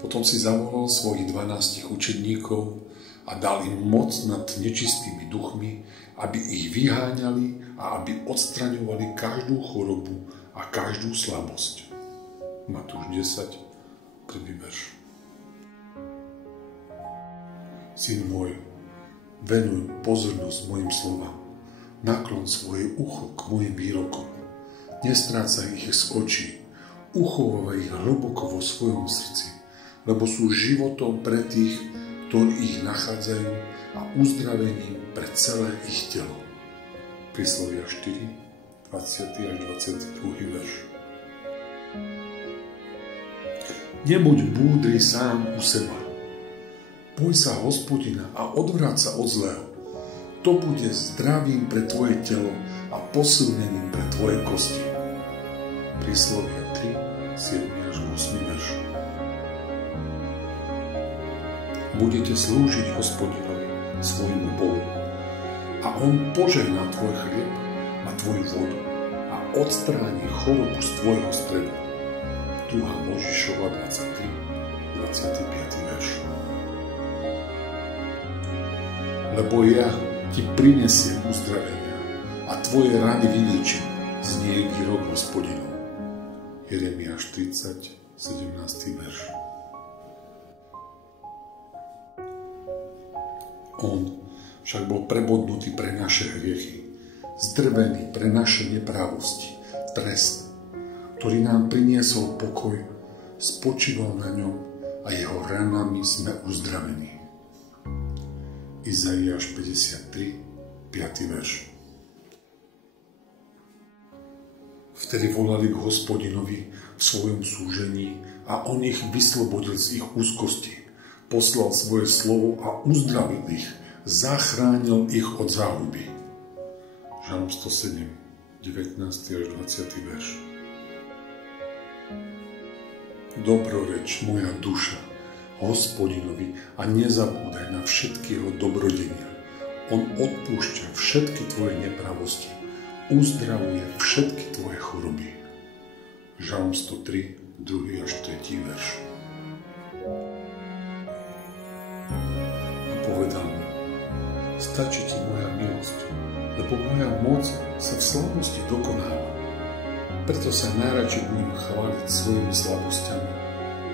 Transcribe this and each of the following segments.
Potom si zavolal svojich 12 učedníkov a dal im moc nad nečistými duchmi, aby ich vyháňali a aby odstraňovali každú chorobu a každú slabosť. Matúš 10, 1. verš. Syn môj, venuj pozornosť mojim slovám. Naklon svoje ucho k mojim výrokom. Nestrácaj ich z očí. Uchovávaj ich hlboko vo svojom srdci, lebo sú životom pre tých, ktorí ich nachádzajú a uzdravením pre celé ich telo. Príslovia 4, 20. až 22. verš. Nebuď múdry sám u seba. Boj sa Hospodina a odvráť sa od zlého. To bude zdravím pre tvoje telo a posilnením pre tvoje kosti. Príslovia 3, 7 až 8 verš. Budete slúžiť Hospodinovi, svojmu Bohu, a on požehná tvoj chlieb a tvoju vodu a odstráni chorobu z tvojho stredu. 2. Mojžišova 23, 25. verš. Lebo ja ti prinesiem uzdravenia a tvoje rany vyliečím, znie výrok Hospodinov. Jeremiáš 30, 17. verš. On však bol prebodnutý pre naše hriechy, zdrvený pre naše neprávosti, trest, ktorý nám priniesol pokoj, spočíval na ňom a jeho ranami sme uzdravení. Izaiáš 53, 5. verš. Vtedy volali k Hospodinovi v svojom súžení a on ich vyslobodil z ich úzkosti. Poslal svoje slovo a uzdravil ich, zachránil ich od záhuby. Žalm 107, 19. až 20. verš. Dobroreč moja duša Hospodinovi a nezabúdaj na všetky jeho dobrodenia. On odpúšťa všetky tvoje nepravosti, uzdravuje všetky tvoje choroby. Žalm 103, 2. až 3. verš. A povedal mi, stačí ti moja milosť, lebo moja moc sa v slabosti dokonáva. Preto sa najradšej budem chváliť svojimi slabosťami,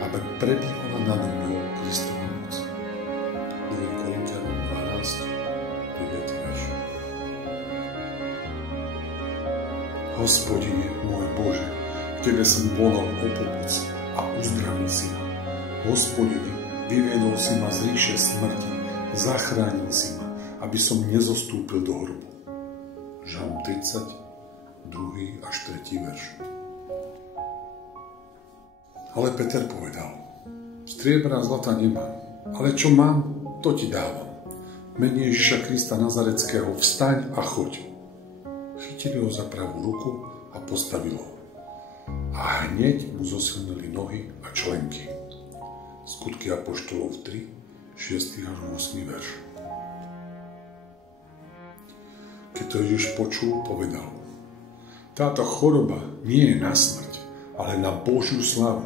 aby prebývala nado mnou Kristova moc. 2. Korinťanom 12, 9. verš. Hospodine, môj Bože, k Tebe som volal o pomoc a uzdravil si ma. Hospodine, vyviedol si ma z ríše smrti, zachránil si ma, aby som nezostúpil do hrobu. Žalm 30, 2. až 3. verš. Ale Peter povedal, striebra a zlata nemám, ale čo mám, to ti dávam. V mene Ježiša Krista Nazareckého vstaň a choď. Chytili ho za pravú ruku a postavili ho. A hneď mu zosilnili nohy a členky. Skutky apoštolov 3, 6. až 8. verš. Keď to Ježiš počul, povedal, táto choroba nie je na smrť, ale na Božiu slavu,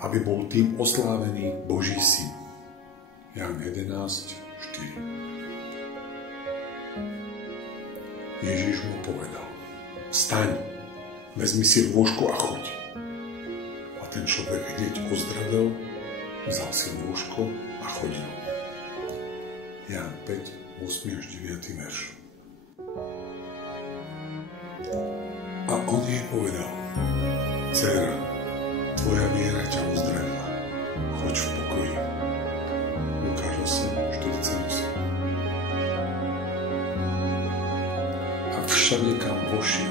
aby bol tým oslávený Boží syn. Ján 11, 4. Ježiš mu povedal, vstaň, vezmi si lôžko a choď. A ten človek hneď ozdravel, vzal si lôžko a chodil. Ján 5, 8 až 9. verš. A on jej povedal, dcéra, tvoja viera ťa uzdravila, choď v pokoji. Lukáš 8, 48. A všade, kam vošiel,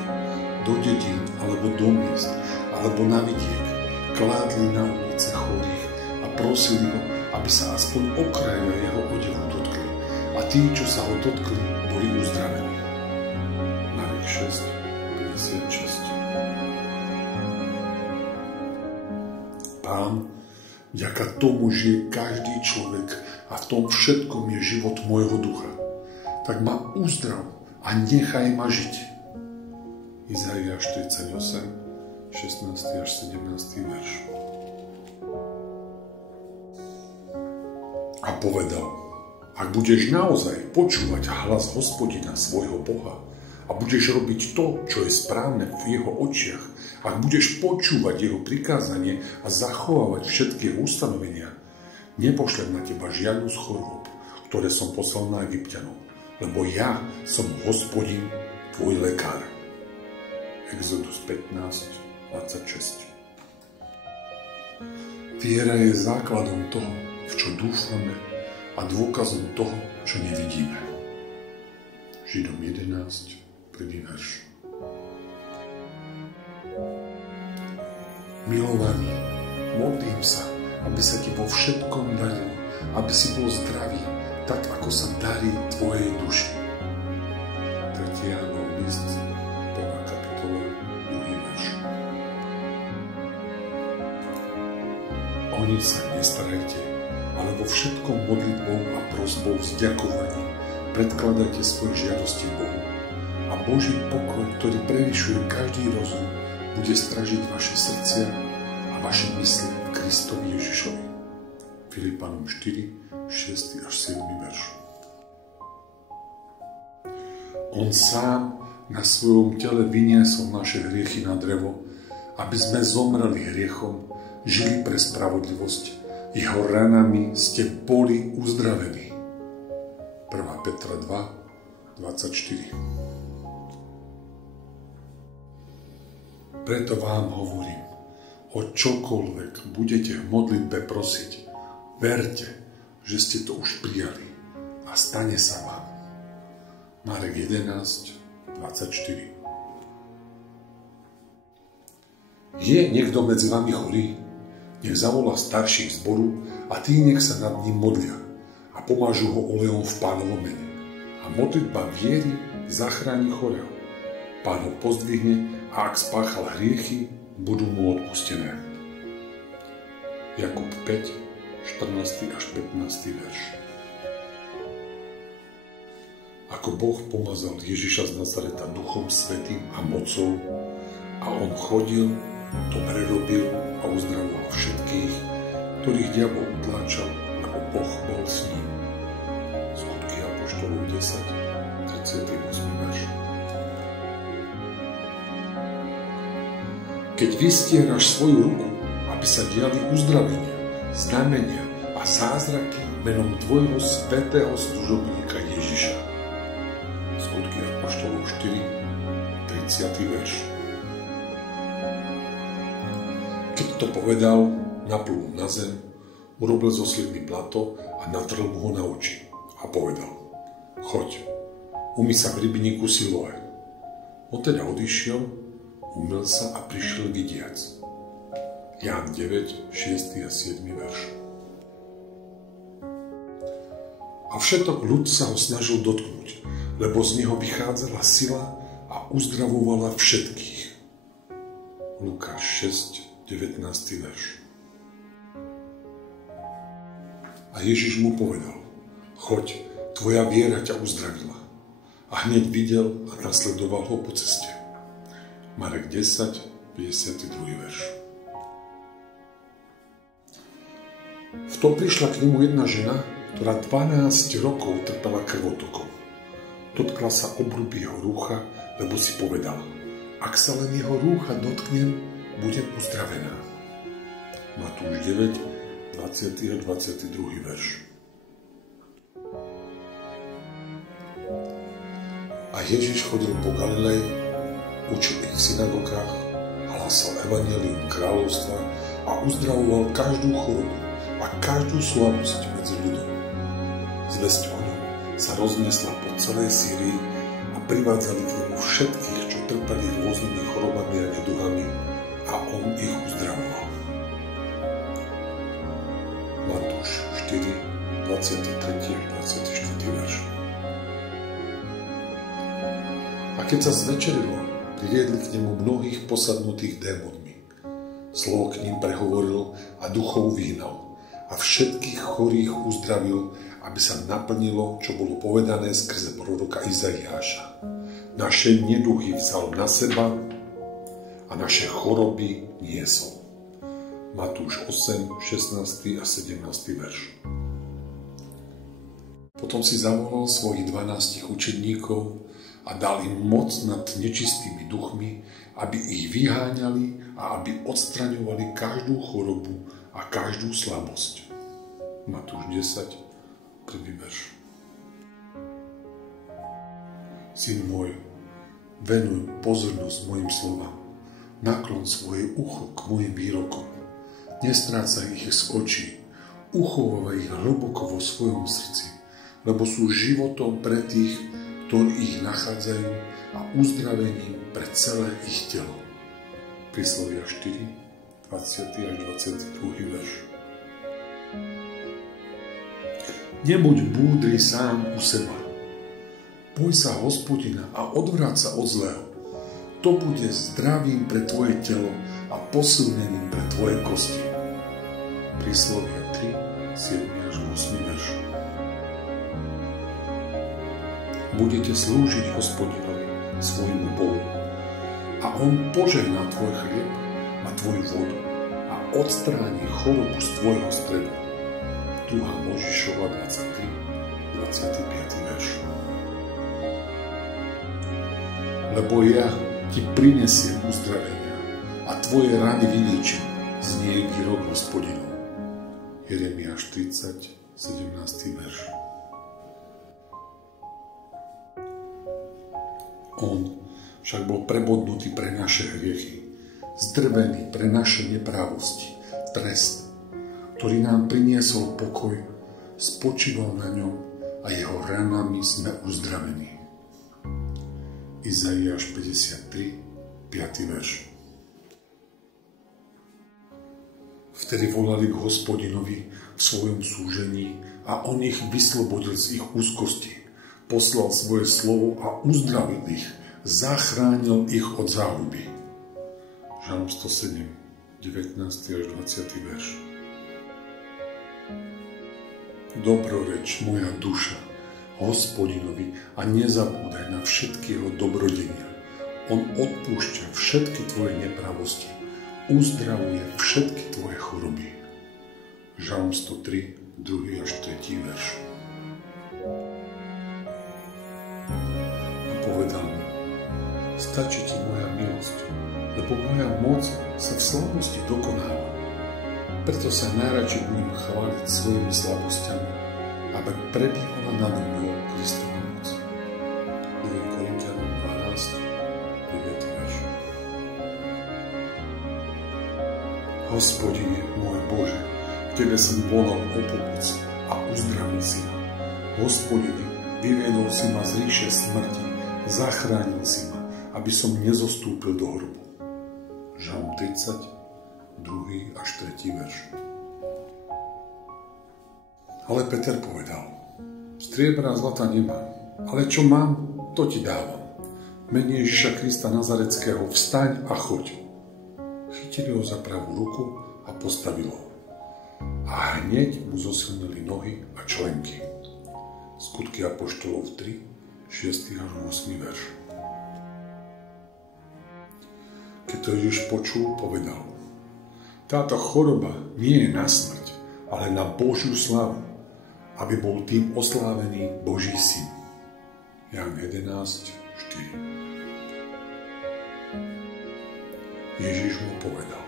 do dedín, alebo do miest, alebo na vidiek, kládli na ulice chorých a prosili ho, aby sa aspoň okraja jeho odevu dotkli. A tí, čo sa ho dotkli, boli uzdravení. Marek 6, 56. Pán, vďaka tomu žije každý človek a v tom všetkom je život môjho ducha. Tak ma uzdrav a nechaj ma žiť. Izaiáš 48, 16 až 17 verš. A povedal: ak budeš naozaj počúvať hlas Hospodina svojho Boha a budeš robiť to, čo je správne v jeho očiach, ak budeš počúvať jeho prikázanie a zachovávať všetky jeho ustanovenia, nepošlem na teba žiadnu z chorôb, ktoré som poslal na Egypťanov, lebo ja som Hospodin, tvoj lekár. Exodus 15:26. Viera je základom toho, v čo dúfame, a dôkazom toho, čo nevidíme. Židom 11, 1. verš. Milovaný, modlím sa, aby sa ti vo všetkom darilo, aby si bol zdravý, tak ako sa darí tvojej duši. 3. Jánov list, 1. kapitola, 2. verš. O nič sa nestarajte, ale vo všetkom modlitbou a prosbou s ďakovaním predkladajte svoje žiadosti Bohu. A Boží pokoj, ktorý prevyšuje každý rozum, bude stražiť vaše srdcia a vaše mysle v Kristovi Ježišovi. Filipanom 4, 6 až 7 verš. On sám na svojom tele vyniesol naše hriechy na drevo, aby sme zomreli hriechom, žili pre spravodlivosť. Jeho ranami ste boli uzdravení. 1. Petra 2, 24. Preto vám hovorím, o čokoľvek budete v modlitbe prosiť, verte, že ste to už prijali a stane sa vám. Marek 11, 24. Je niekto medzi vami chorý? Nech zavolá starších zboru a tí nech sa nad ním modlia a pomážu ho olejom v Pánovom mene. A modlitba viery zachráni chorého. Pán ho pozdvihne a ak spáchal hriechy, budú mu odpustené. Jakub 5, 14 až 15 verš. Ako Boh pomazal Ježiša z Nazareta Duchom Svätým a mocou a on chodil, dobre robil a uzdravoval všetkých, ktorých diabol utláčal, lebo Boh bol s ním. Skutky apoštolov 10, 38 verš. Keď vystieraš svoju ruku, aby sa diali uzdravenia, znamenia a zázraky menom tvojho svätého služobníka Ježiša. Skutky apoštolov 4, 30 verš. Keď to povedal, naplul na zem, urobil zo sliny blato a natrel mu ho na oči a povedal: choď, umyj sa v rybníku Siloé. On teda odišiel, umyl sa a prišiel vidiac. Ján 9, 6 a 7 verš. A všetok ľud sa ho snažil dotknúť, lebo z neho vychádzala sila a uzdravovala všetkých. Lukáš 6, 19 verš. A Ježiš mu povedal: choď, tvoja viera ťa uzdravila. A hneď videl a nasledoval ho po ceste. Marek 10, 52 verš. V tom prišla k nemu jedna žena, ktorá 12 rokov trpela krvotokom. Dotkla sa obruby jeho rúcha, lebo si povedala: ak sa len jeho rúcha dotknem, budem uzdravená. Matúš 9, 20 a 22 verš. A Ježiš chodil po Galilei, učil ich v synagogách, hlásal evanjelium kráľovstva a uzdravoval každú chorobu a každú slabosť medzi ľuďom. Zvesť o ňom sa rozniesla po celej Sýrii a privádzali k nemu všetkých, čo trpeli rôznymi chorobami a neduhami, a on ich uzdravoval. Matúš 4, 23 až 24 verš. A keď sa zvečerilo, priviedli k nemu mnohých posadnutých démonmi. Slovo k ním prehovoril a duchov vyhnal a všetkých chorých uzdravil, aby sa naplnilo, čo bolo povedané skrze proroka Izaiáša. Naše neduchy vzal na seba a naše choroby niesol. Matúš 8, 16 a 17 verš. Potom si zavolal svojich 12 učedníkov a dal im moc nad nečistými duchmi, aby ich vyháňali a aby odstraňovali každú chorobu a každú slabosť. Matúš 10, 1. verš. Syn môj, venuj pozornosť mojim slovám. Naklon svoje ucho k mojim výrokom. Nestrácaj ich z očí. Uchovávaj ich hlboko vo svojom srdci, lebo sú životom pre tých, ktorí ich nachádzajú a uzdravením pre celé ich telo. Príslovia 4, 20. až 22. verš. Nebuď múdry sám u seba. Boj sa Hospodina a odvráť sa od zlého. To bude zdravím pre tvoje telo a posilnením pre tvoje kosti. Príslovia 3, 7 až 8 verš. Budete slúžiť Hospodinovi, svojmu Bohu, a on požehná tvoj chlieb a tvoju vodu a odstráni chorobu z tvojho stredu. 2. Mojžišova 23, 25. verš. Lebo ja ti prinesiem uzdravenia a tvoje rany vyliečím, znie výrok Hospodinov. Jeremiáš 30, 17. verš. On však bol prebodnutý pre naše hriechy, zdrvený pre naše neprávosti, trest, ktorý nám priniesol pokoj, spočíval na ňom a jeho ranami sme uzdravení. Izaiáš 53, 5. verš. Vtedy volali k Hospodinovi v svojom súžení a on ich vyslobodil z ich úzkosti. Poslal svoje slovo a uzdravil ich, zachránil ich od záhuby. Žalm 107, 19. až 20. verš. Dobroreč moja duša Hospodinovi a nezabúdaj na všetky jeho dobrodenia. On odpúšťa všetky tvoje nepravosti, uzdravuje všetky tvoje choroby. Žalm 103, 2. až 3. verš. A povedal mi, stačí ti moja milosť, lebo moja moc sa v slabosti dokonáva. Preto sa najradšej budem chváliť svojimi slabosťami, aby prebývala nado mnou Kristova moc. 2. Korinťanom 12, 9. verš. Hospodine, môj Bože, Tebe som volal o pomoc a uzdravil si ma. Hospodine, vyviedol si ma z ríše smrti, zachránil si ma, aby som nezostúpil do hrobu. Žalm 30, 2. až 3. verš. Ale Peter povedal, striebra a zlata nemám, ale čo mám, to ti dávam. V mene Ježiša Krista Nazareckého vstaň a choď. Chytili ho za pravú ruku a postavili ho. A hneď mu zosilnili nohy a členky. Skutky apoštolov 3, 6. až 8. verš. Keď to Ježiš počul, povedal, táto choroba nie je na smrť, ale na Božiu slávu, aby bol tým oslávený Boží syn. Ján 11, 4. Ježiš mu povedal,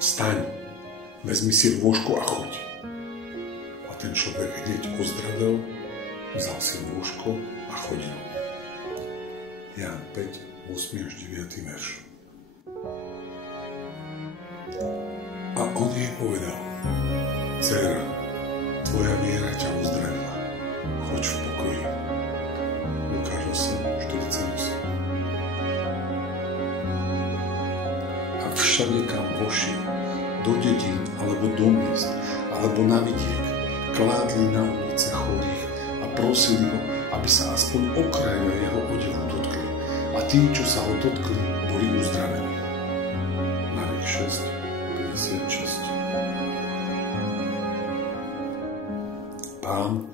vstaň, vezmi si lôžko a choď. A ten človek hneď ozdravel, vzal si lôžko a chodil. Ján 5, 8 až 9. verš. A on jej povedal, dcéra, tvoja viera ťa uzdravila, choď v pokoji. Lukáš 8, 48. A všade, kam vošiel, do dedín, alebo do miest, alebo na vidiek, kládli na ulice chorých a prosili ho, aby sa aspoň okraja jeho odevu dotkli. A tí, čo sa ho dotkli, boli uzdravení. Marek 6, 56. Pán,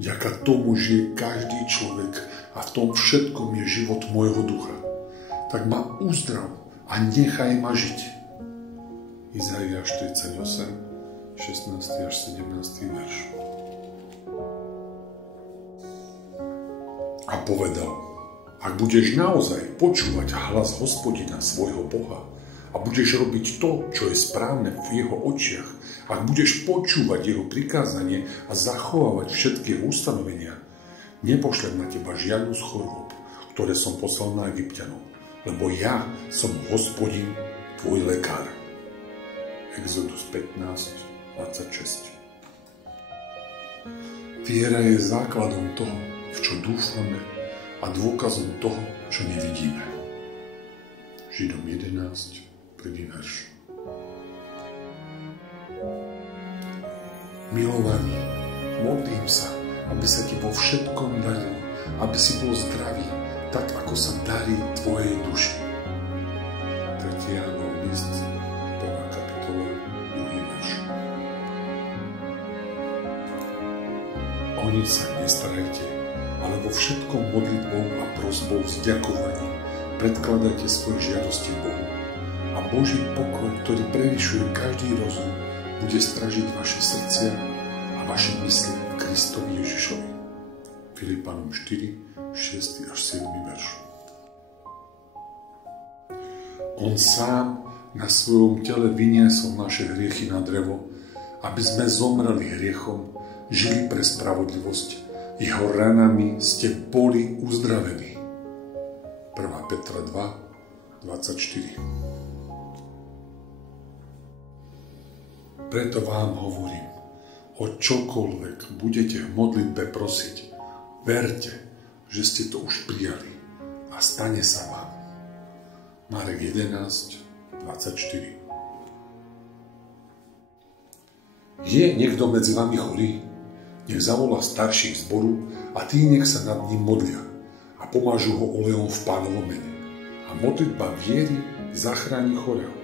vďaka tomu žije každý človek a v tom všetkom je život môjho ducha. Tak ma uzdrav a nechaj ma žiť. Izaiáš 48, 16. až 17. verš. A povedal: ak budeš naozaj počúvať hlas Hospodina svojho Boha a budeš robiť to, čo je správne v jeho očiach, ak budeš počúvať jeho prikázanie a zachovávať všetky jeho ustanovenia, nepošlem na teba žiadnu z chorôb, ktoré som poslal na Egypťanov, lebo ja som Hospodin, tvoj lekár. Exodus 15:26. Viera je základom toho, v čo dúfame, a dôkazom toho, čo nevidíme. Židom 11, 1. verš. Milovaný, modlím sa, aby sa ti vo všetkom darilo, aby si bol zdravý, tak ako sa darí tvojej duši. 3. Jánov list, 1. kapitola, 2. verš. O nič sa nestarajte, ale vo všetkom modlitbou a prosbou s ďakovaním predkladajte svoje žiadosti Bohu. A Boží pokoj, ktorý prevyšuje každý rozum, bude stražiť vaše srdcia a vaše mysle v Kristovi Ježišovi. Filipanom 4, 6 až 7 verš. On sám na svojom tele vyniesol naše hriechy na drevo, aby sme zomreli hriechom, žili pre spravodlivosť. Jeho ranami ste boli uzdravení. 1. Petra 2, 24. Preto vám hovorím, o čokoľvek budete v modlitbe prosiť, verte, že ste to už prijali a stane sa vám. Marek 11, 24. Je niekto medzi vami chorý? Nech zavolá starších zboru a tí nech sa nad ním modlia a pomážu ho olejom v Pánovom mene. A modlitba viery zachráni chorého.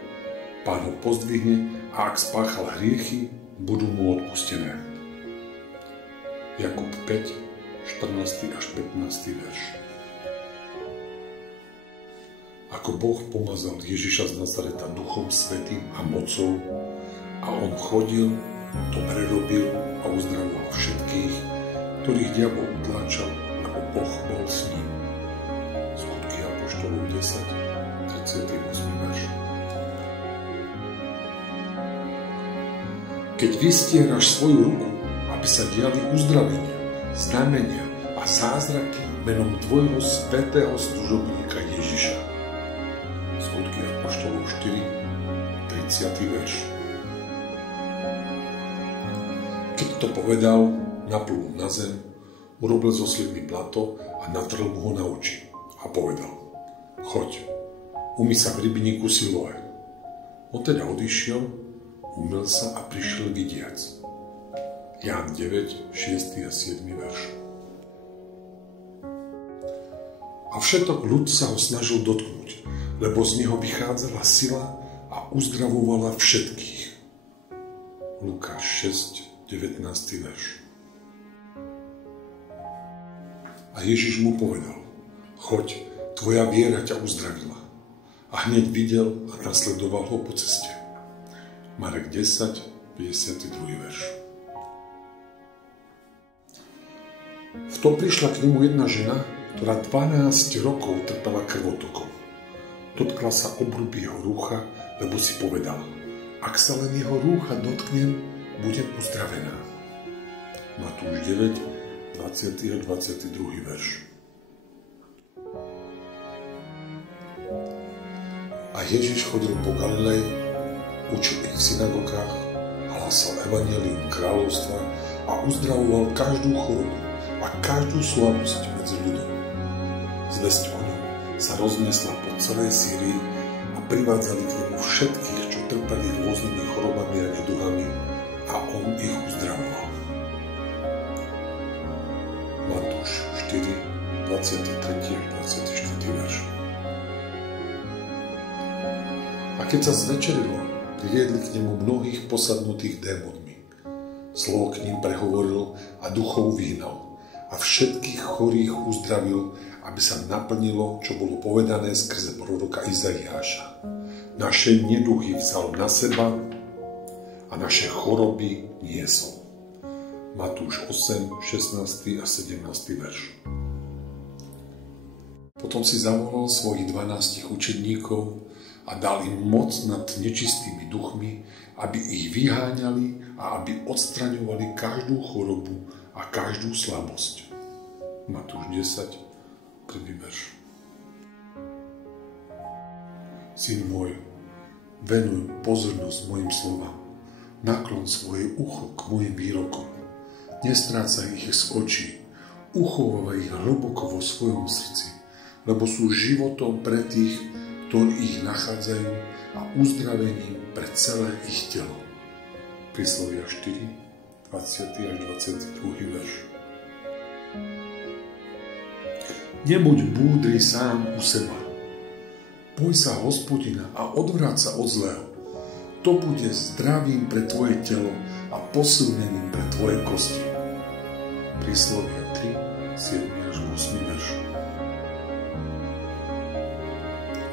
Pán ho pozdvihne a ak spáchal hriechy, budú mu odpustené. Jakub 5, 14 až 15 verš. Ako Boh pomazal Ježiša z Nazareta Duchom Svätým a mocou a on chodil, dobre robil a uzdravoval všetkých, ktorých diabol utláčal, lebo Boh bol s ním. Skutky apoštolov 10, 38 verš. Keď vystieraš svoju ruku, aby sa diali uzdravenia, znamenia a zázraky menom tvojho svätého služobníka Ježiša. Skutky apoštolov 4, 30 verš. Keď to povedal, naplul na zem, urobil zo slivy blato a natrel mu ho na oči a povedal: choď, umyj sa v rybníku Siloé. On teda odišiel, umyl sa a prišiel vidiac. Ján 9, 6 a 7 verš. A všetok ľud sa ho snažil dotknúť, lebo z neho vychádzala sila a uzdravovala všetkých. Lukáš 6, 19 verš. A Ježiš mu povedal: choď, tvoja viera ťa uzdravila. A hneď videl a nasledoval ho po ceste. Marek 10, 52 verš. V tom prišla k nemu jedna žena, ktorá 12 rokov trpela krvotokom. Dotkla sa obruby jeho rúcha, lebo si povedala: ak sa len jeho rúcha dotknem, budem uzdravená. Matúš 9, 20 a 22 verš. A Ježiš chodil po Galilei, učil ich v synagogách, hlásal evanjelium kráľovstva a uzdravoval každú chorobu a každú slabosť medzi ľuďom. Zvesť o ňom sa rozniesla po celej Sýrii a privádzali k nemu všetkých, čo trpeli rôznymi chorobami a neduhami, a on ich uzdravoval. Matúš 4, 23 a 24 verš. A keď sa zvečerilo, priviedli k nemu mnohých posadnutých démonmi. Slovo k ním prehovoril a duchov vyhnal a všetkých chorých uzdravil, aby sa naplnilo, čo bolo povedané skrze proroka Izaiáša. Naše neduhy vzal na seba a naše choroby niesol. Matúš 8, 16 a 17 verš. Potom si zavolal svojich 12 učedníkov a dal im moc nad nečistými duchmi, aby ich vyháňali a aby odstraňovali každú chorobu a každú slabosť. Matúš 10, 1. verš. Syn môj, venuj pozornosť mojim slovám. Naklon svoje ucho k mojim výrokom. Nestrácaj ich z očí. Uchovávaj ich hlboko vo svojom srdci, lebo sú životom pre tých, ktorí ich nachádzajú a uzdravením pre celé ich telo. Príslovia 4, 20. až 22. verš. Nebuď múdry sám u seba. Boj sa Hospodina a odvráť sa od zlého. To bude zdravím pre tvoje telo a posilnením pre tvoje kosti. Príslovia 3, 7 až 8 verš.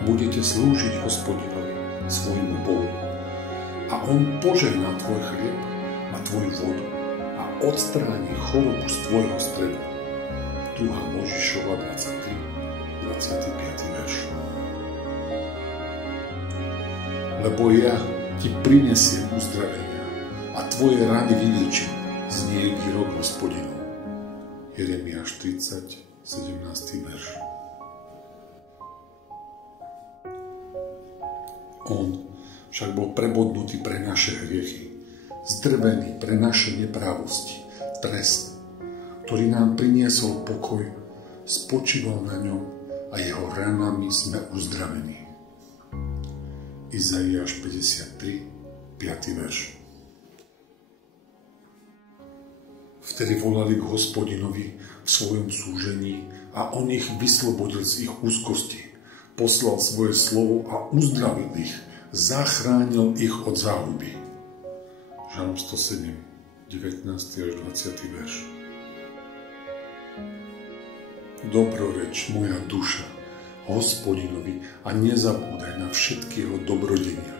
Budete slúžiť Hospodinovi, svojmu Bohu, a on požehná tvoj chlieb a tvoju vodu a odstráni chorobu z tvojho stredu. 2. Mojžišova 23, 25. verš. Lebo ja ti prinesiem uzdravenia a tvoje rany vyliečím, znie výrok Hospodinov. Jeremiáš 30, 17. verš. On však bol prebodnutý pre naše hriechy, zdrvený pre naše neprávosti, trest, ktorý nám priniesol pokoj, spočíval na ňom a jeho ranami sme uzdravení. Izaiáš 53, 5. verš. Vtedy volali k Hospodinovi v svojom súžení a on ich vyslobodil z ich úzkosti. Poslal svoje slovo a uzdravil ich, zachránil ich od záhuby. Žalm 107, 19. až 20. verš. Dobroreč moja duša Hospodinovi a nezabúdaj na všetky jeho dobrodenia.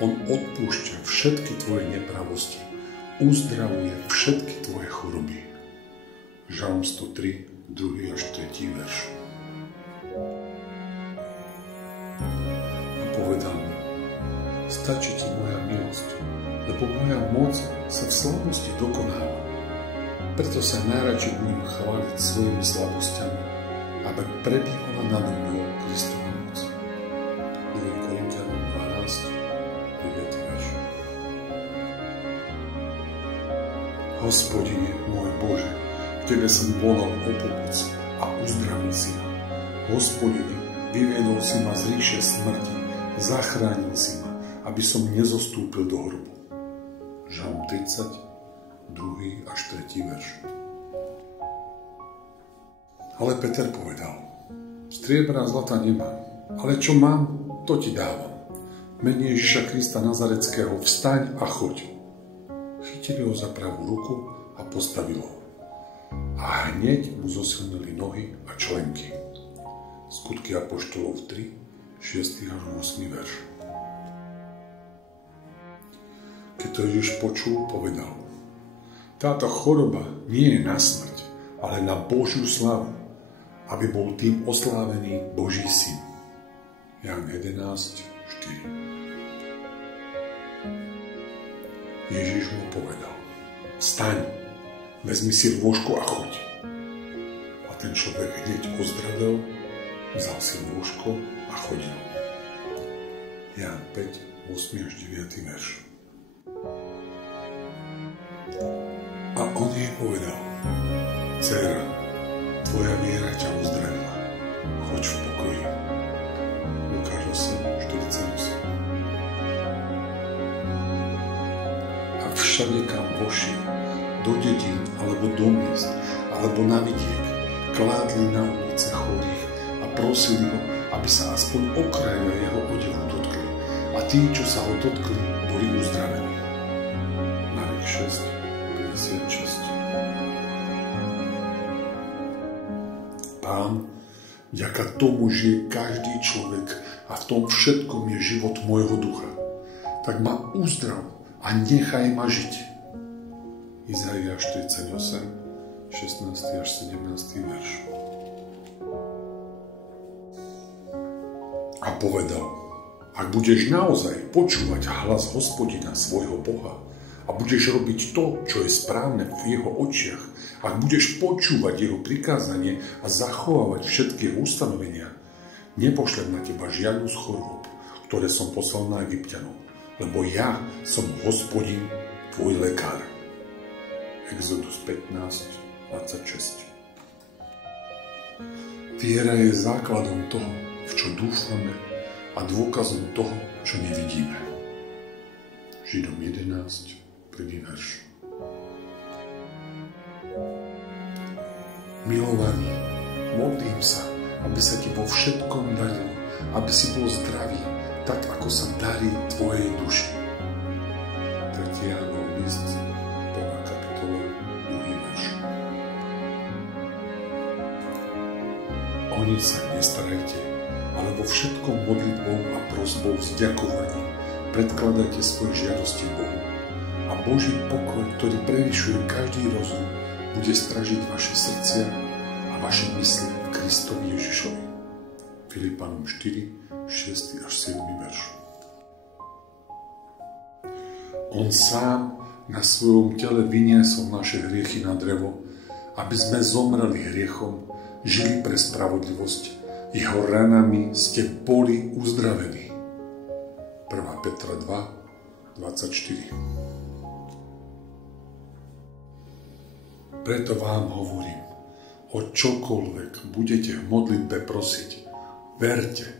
On odpúšťa všetky tvoje nepravosti, uzdravuje všetky tvoje choroby. Žalm 103, 2. až 3. verš. A povedal mi, stačí ti moja milosť, lebo moja moc sa v slabosti dokonáva. Preto sa najradšej budem chváliť svojimi slabosťami, aby prebývala nado mnou Kristova moc. 2. Korinťanom 12, 9. verš. Hospodine, môj Bože, k Tebe som volal o pomoc a uzdravil si ma. Hospodine, vyviedol si ma z ríše smrti, zachránil si ma, aby som nezostúpil do hrobu. Žalm 30, 2. až 3. verš. Ale Peter povedal, striebra a zlata nemám, ale čo mám, to ti dávam. Mene Ježiša Krista Nazareckého, vstaň a choď. Chytili ho za pravú ruku a postavili ho. A hneď mu zosilnili nohy a členky. Skutky apoštolov 3, 6. až 8. verš. Keď to Ježiš počul, povedal, táto choroba nie je na smrť, ale na Božiu slavu, aby bol tým oslávený Boží syn. Ján 11, 4. Ježiš mu povedal, vstaň, vezmi si lôžko a choď. A ten človek hneď ozdravel, vzal si lôžko a chodil. Ján 5, 8 až 9. verš. A on jej povedal, dcéra, tvoja viera ťa uzdravila, choď v pokoji. Lukáš 8, 48. A všade, kam vošiel, do dedín, alebo do miest, alebo na vidiek, kládli na ulice chorých a prosili ho, aby sa aspoň okraja jeho odevu dotkli. A tí, čo sa ho dotkli, boli uzdravení. Marek 6, 56. Pán, vďaka tomu žije každý človek a v tom všetkom je život môjho ducha. Tak ma uzdrav a nechaj ma žiť. Izaiáš 48, 16 až 17 verš. A povedal: Ak budeš naozaj počúvať hlas Hospodina svojho Boha a budeš robiť to, čo je správne v jeho očiach, ak budeš počúvať jeho prikázanie a zachovávať všetky jeho ustanovenia, nepošlem na teba žiadnu z chorôb, ktoré som poslal na Egypťanov, lebo ja som Hospodin, tvoj lekár. Exodus 15:26. Viera je základom toho, v čo dúfame, a dôkazom toho, čo nevidíme. Židom 11, 1. verš. Milovaný, modlím sa, aby sa ti vo všetkom darilo, aby si bol zdravý, tak ako sa darí tvojej duši. 3. Jánov list, 1. kapitola, 2. verš. O nič sa nestarajte, ale vo všetkom modlitbou a prosbou s ďakovaním predkladajte svoje žiadosti Bohu. A Boží pokoj, ktorý prevyšuje každý rozum, bude stražiť vaše srdcia a vaše mysle v Kristovi Ježišovi. Filipanom 4, 6 až 7 verš. On sám na svojom tele vyniesol naše hriechy na drevo, aby sme zomreli hriechom, žili pre spravodlivosť. Jeho ranami ste boli uzdravení. 1. Petra 2, 24. Preto vám hovorím, o čokoľvek budete v modlitbe prosiť, verte,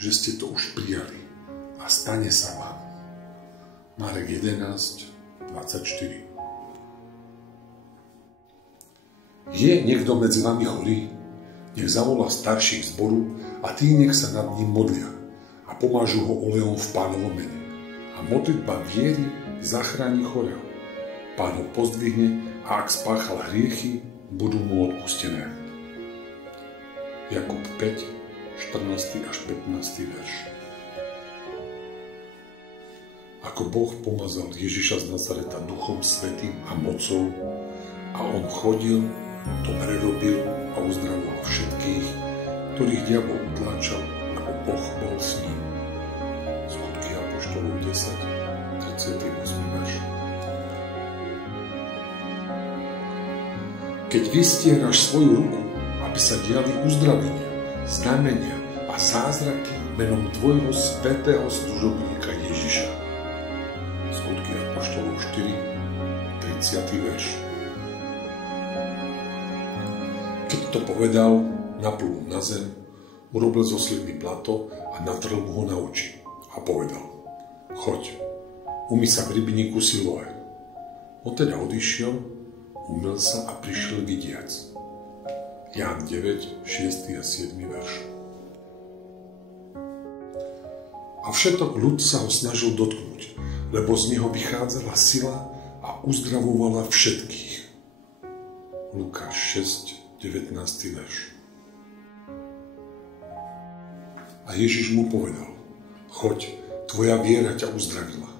že ste to už prijali a stane sa vám. Marek 11, 24. Je niekto medzi vami chorý? Nech zavolá starších zboru a tí nech sa nad ním modlia a pomážu ho olejom v Pánovom mene. A modlitba viery zachráni chorého. Pán ho pozdvihne a ak spáchal hriechy, budú mu odpustené. Jakub 5, 14 až 15 verš. Ako Boh pomazal Ježiša z Nazareta Duchom Svätým a mocou a on chodil, dobre robil a uzdravoval všetkých, ktorých diabol utláčal, lebo Boh bol s ním. Skutky apoštolov 10, 38 verš. Keď vystieraš svoju ruku, aby sa diali uzdravenia, znamenia a zázraky menom tvojho svätého služobníka Ježiša. Skutky apoštolov 4, 30 verš. Keď to povedal, naplul na zem, urobil zo sliny blato a natrel mu ho na oči a povedal: Choď, umyj sa v rybníku Siloé. On teda odišiel, umyl sa a prišiel vidiac. Ján 9, 6 a 7 verš. A všetok ľud sa ho snažil dotknúť, lebo z neho vychádzala sila a uzdravovala všetkých. Lukáš 6, 19 verš. A Ježiš mu povedal: Choď, tvoja viera ťa uzdravila.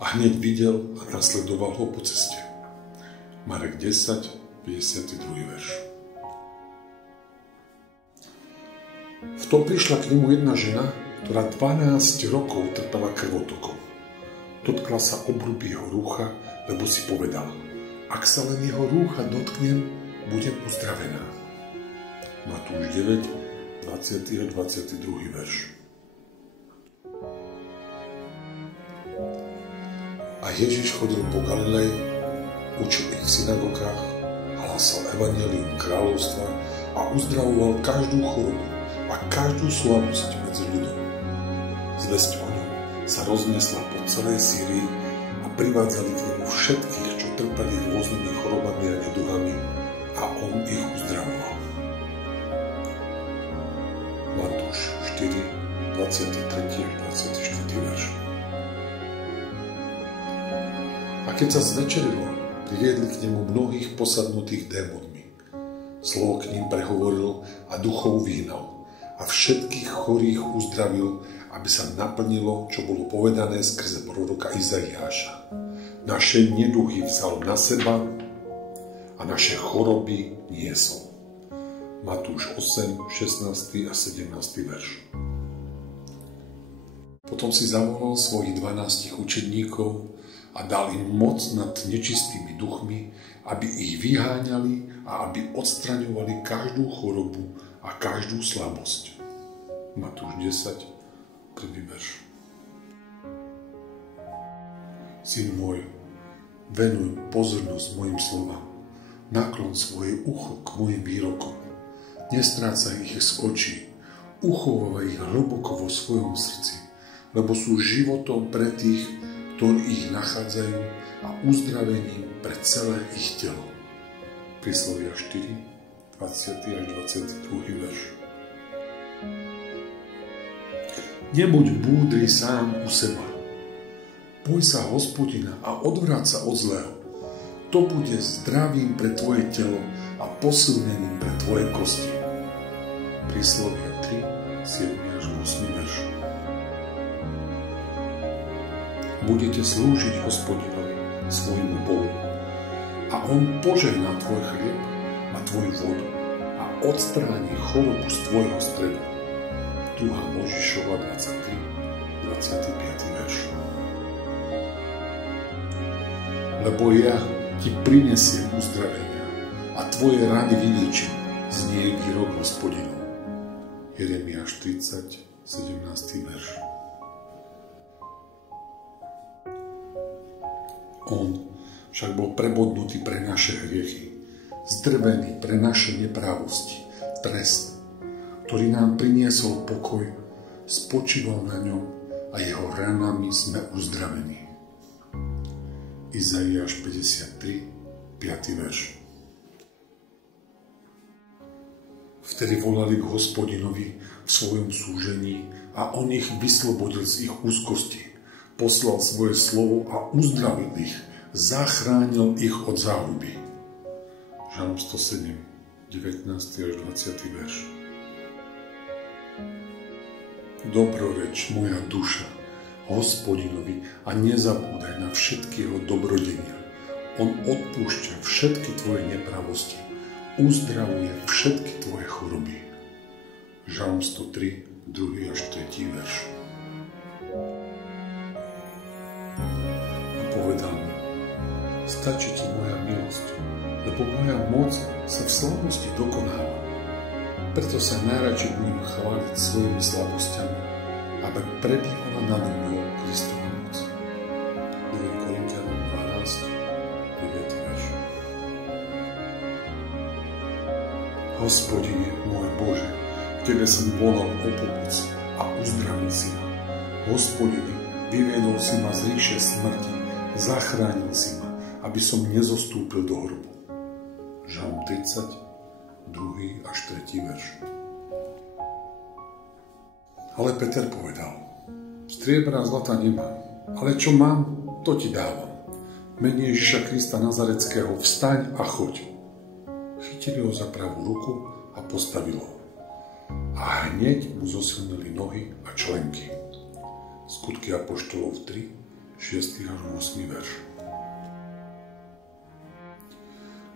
A hneď videl a nasledoval ho po ceste. Marek 10, 52 verš. V tom prišla k nemu jedna žena, ktorá 12 rokov trpela krvotokom. Dotkla sa obruby jeho rúcha, lebo si povedala: Ak sa len jeho rúcha dotknem, budem uzdravená. Matúš 9, 20 a 22 verš. A Ježiš chodil po Galilei, učil ich v synagogách, hlásal evanjelium kráľovstva a uzdravoval každú chorobu a každú slabosť medzi ľuďom. Zvesť o ňom sa rozniesla po celej Sýrii a privádzali k nemu všetkých, čo trpeli rôznymi chorobami a neduhami, a on ich uzdravoval. Matúš 4, 23 až 24 verš. A keď sa zvečerilo, priviedli k nemu mnohých posadnutých démonmi. Slovo k ním prehovoril a duchov vyhnal a všetkých chorých uzdravil, aby sa naplnilo, čo bolo povedané skrze proroka Izaiáša. Naše neduhy vzal na seba a naše choroby niesol. Matúš 8, 16 a 17 verš. Potom si zavolal svojich 12 učedníkov a dal im moc nad nečistými duchmi, aby ich vyháňali a aby odstraňovali každú chorobu a každú slabosť. Matúš 10, 1. verš. Syn môj, venuj pozornosť mojim slovám, naklon svoje ucho k mojim výrokom, nestrácaj ich z očí, uchovávaj ich hlboko vo svojom srdci, lebo sú životom pre tých, ktorí ich nachádzajú a uzdravením pre celé ich telo. Príslovia 4, 20. až 22. verš. Nebuď múdry sám u seba. Boj sa Hospodina a odvráť sa od zlého. To bude zdravím pre tvoje telo a posilnením pre tvoje kosti. Príslovia 3, 7 až 8 verš. Budete slúžiť Hospodinovi, svojmu Bohu, a on požehná tvoj chlieb a tvoju vodu a odstráni chorobu z tvojho stredu. 2. Mojžišova 23, 25. verš. Lebo ja ti prinesiem uzdravenia a tvoje rany vyliečím, znie výrok Hospodinov. Jeremiáš 30, 17. verš. On však bol prebodnutý pre naše hriechy, zdrvený pre naše neprávosti, trest, ktorý nám priniesol pokoj, spočíval na ňom a jeho ranami sme uzdravení. Izaiáš 53, 5. verš. Vtedy volali k Hospodinovi v svojom súžení a on ich vyslobodil z ich úzkosti. Poslal svoje slovo a uzdravil ich, zachránil ich od záhuby. Žalm 107, 19. až 20. verš. Dobroreč moja duša Hospodinovi a nezabúdaj na všetky jeho dobrodenia. On odpúšťa všetky tvoje nepravosti, uzdravuje všetky tvoje choroby. Žalm 103, 2. až 3. verš. A povedal mi, stačí ti moja milosť, lebo moja moc sa v slabosti dokonáva. Preto sa najradšej budem chváliť svojimi slabosťami, aby prebývala nado mnou Kristova moc. 2. Korinťanom 12, 9. verš. Hospodine, môj Bože, k Tebe som volal o pomoc a uzdravil si ma. Hospodine, vyviedol si ma z ríše smrti, zachránil si ma, aby som nezostúpil do hrobu. Žalm 30, 2. až 3. verš. Ale Peter povedal, striebra a zlata nemám, ale čo mám, to ti dávam. Mene Ježiša Krista Nazareckého, vstaň a choď. Chytili ho za pravú ruku a postavili ho. A hneď mu zosilnili nohy a členky. Skutky apoštolov 3, 6. až 8. verš.